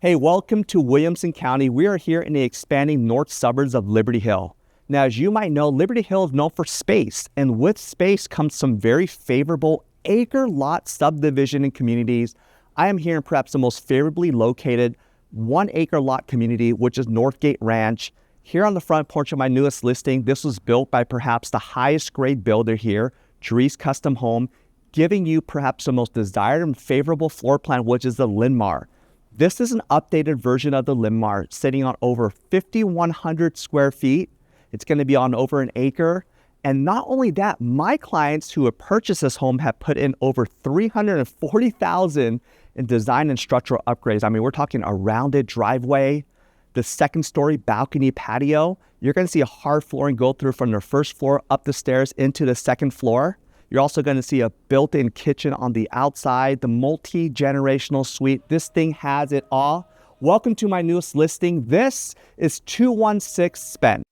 Hey, welcome to Williamson County. We are here in the expanding north suburbs of Liberty Hill. Now, as you might know, Liberty Hill is known for space, and with space comes some very favorable acre lot subdivision and communities. I am here in perhaps the most favorably located 1 acre lot community, which is Northgate Ranch. Here on the front porch of my newest listing, this was built by perhaps the highest grade builder here, Drees Custom Home, giving you perhaps the most desired and favorable floor plan, which is the Lynmar. This is an updated version of the Lynmar, sitting on over 5,100 square feet. It's going to be on over an acre. And not only that, my clients who have purchased this home have put in over $340,000 in design and structural upgrades. I mean, we're talking a rounded driveway, the second story balcony patio. You're going to see a hard flooring go through from the first floor up the stairs into the second floor. You're also going to see a built-in kitchen on the outside, the multi-generational suite. This thing has it all. Welcome to my newest listing. This is 216 Spence.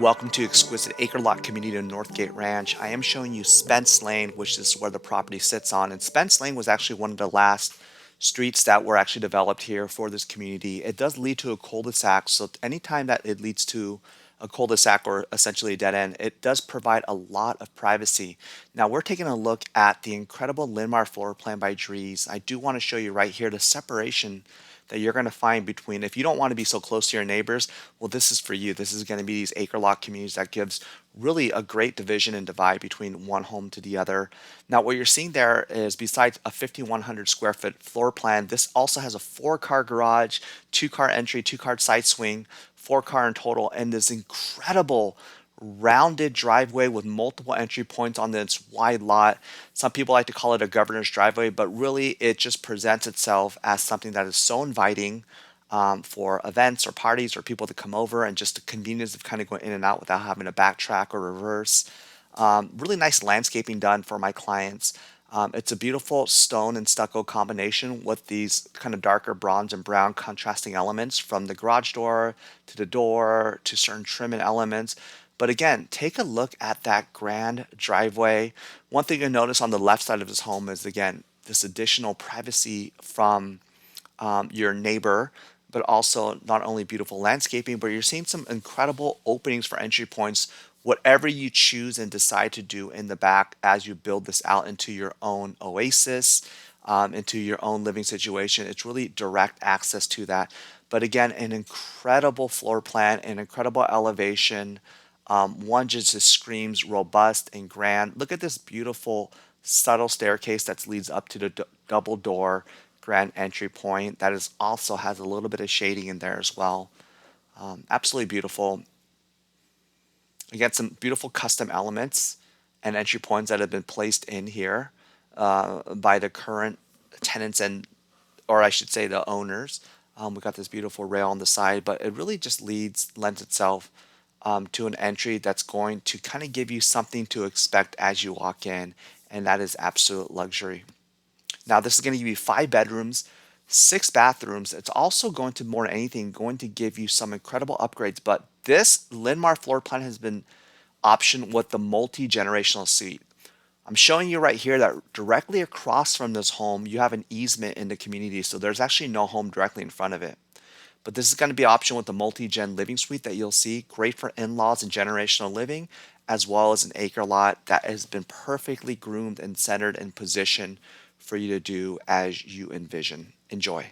Welcome to exquisite acre lot community in Northgate Ranch. I am showing you Spence Lane, which is where the property sits on. And Spence Lane was actually one of the last streets that were actually developed here for this community. It does lead to a cul-de-sac, so anytime that it leads to a cul-de-sac or essentially a dead end, it does provide a lot of privacy. Now we're taking a look at the incredible Lynmar floor plan by Drees. I do want to show you right here the separation that you're going to find between, if you don't want to be so close to your neighbors, well, this is for you. This is going to be these acre lot communities that gives really a great division and divide between one home to the other. Now, what you're seeing there is, besides a 5,100 square foot floor plan, this also has a 4-car garage, 2-car entry, 2-car side swing, 4-car in total, and this incredible rounded driveway with multiple entry points on this wide lot. Some people like to call it a governor's driveway, but really it just presents itself as something that is so inviting. for events or parties or people to come over, and just the convenience of kind of going in and out without having to backtrack or reverse. Really nice landscaping done for my clients. It's a beautiful stone and stucco combination with these kind of darker bronze and brown contrasting elements from the garage door to the door to certain trim and elements. But again, take a look at that grand driveway. One thing you'll notice on the left side of his home is, again, this additional privacy from your neighbor, but also not only beautiful landscaping, but you're seeing some incredible openings for entry points, whatever you choose and decide to do in the back as you build this out into your own oasis, into your own living situation. It's really direct access to that. But again, an incredible floor plan, an incredible elevation. One just screams robust and grand. Look at this beautiful subtle staircase that leads up to the double door grand entry point. That is also has a little bit of shading in there as well. Absolutely beautiful. Again, some beautiful custom elements and entry points that have been placed in here by the current tenants, and, or I should say, the owners. We got this beautiful rail on the side, but it really just lends itself to an entry that's going to kind of give you something to expect as you walk in, and that is absolute luxury. Now, this is going to give you 5 bedrooms, 6 bathrooms. It's also going to, more than anything, going to give you some incredible upgrades. But this Lynmar floor plan has been optioned with the multi-generational suite. I'm showing you right here that directly across from this home, you have an easement in the community. So there's actually no home directly in front of it. But this is going to be optioned with the multi-gen living suite that you'll see. Great for in-laws and generational living, as well as an acre lot that has been perfectly groomed and centered and positioned for you to do as you envision. Enjoy.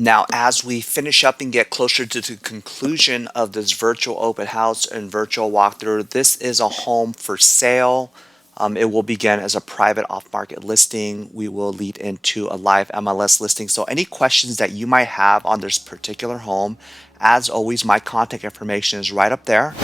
Now, as we finish up and get closer to the conclusion of this virtual open house and virtual walkthrough, this is a home for sale. It will begin as a private off-market listing. We will lead into a live MLS listing. So any questions that you might have on this particular home, as always, my contact information is right up there.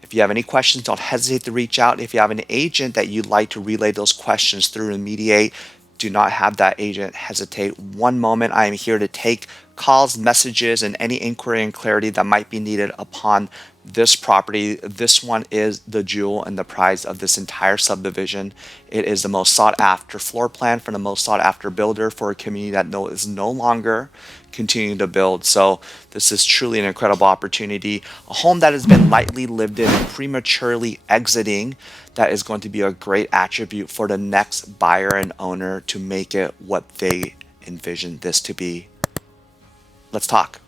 If you have any questions, don't hesitate to reach out. If you have an agent that you'd like to relay those questions through and mediate, do not have that agent hesitate one moment. I am here to take calls, messages, and any inquiry and clarity that might be needed upon this property. This one is the jewel and the prize of this entire subdivision. It is the most sought after floor plan from the most sought after builder for a community that is no longer continuing to build. So this is truly an incredible opportunity. A home that has been lightly lived in and prematurely exiting, that is going to be a great attribute for the next buyer and owner to make it what they envision this to be. Let's talk.